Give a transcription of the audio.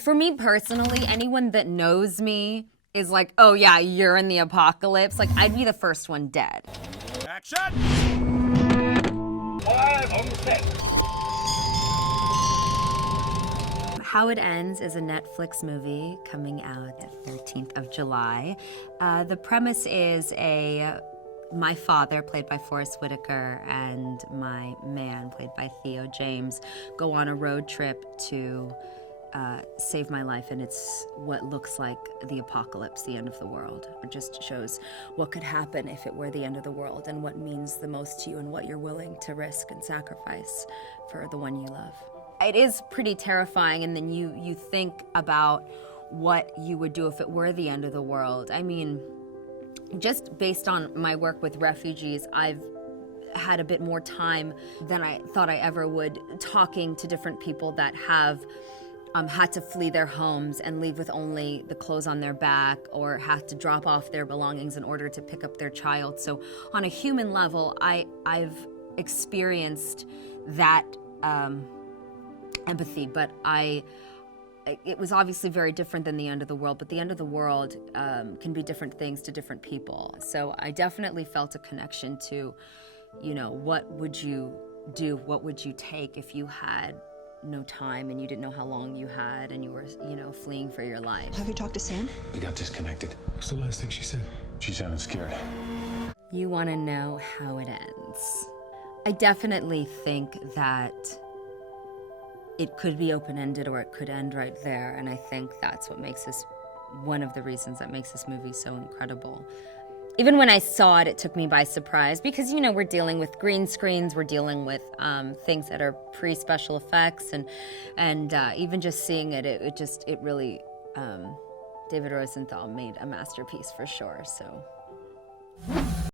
For me personally, anyone that knows me is like, oh yeah, you're in the apocalypse. Like, I'd be the first one dead. Action! Live on set. How It Ends is a Netflix movie coming out the 13th of July. The premise is my father, played by Forrest Whitaker, and my man, played by Theo James, go on a road trip to save my life, and it's what looks like the apocalypse, the end of the world. It just shows what could happen if it were the end of the world, and what means the most to you, and what you're willing to risk and sacrifice for the one you love. It is pretty terrifying, and then you think about what you would do if it were the end of the world. I mean, just based on my work with refugees, I've had a bit more time than I thought I ever would talking to different people that have had to flee their homes and leave with only the clothes on their back, or have to drop off their belongings in order to pick up their child. So on a human level, I've experienced that empathy, but it was obviously very different than the end of the world, but the end of the world can be different things to different people. So I definitely felt a connection to, what would you do, what would you take if you had no time and you didn't know how long you had, and you were, fleeing for your life. Have you talked to Sam? We got disconnected. What's the last thing she said? She sounded scared. You want to know how it ends. I definitely think that it could be open-ended, or it could end right there, and I think that's what makes this, one of the reasons that makes this movie so incredible. Even when I saw it, it took me by surprise, because we're dealing with green screens, we're dealing with things that are pre-special effects, and even just seeing it, it really, David Rosenthal made a masterpiece for sure. So.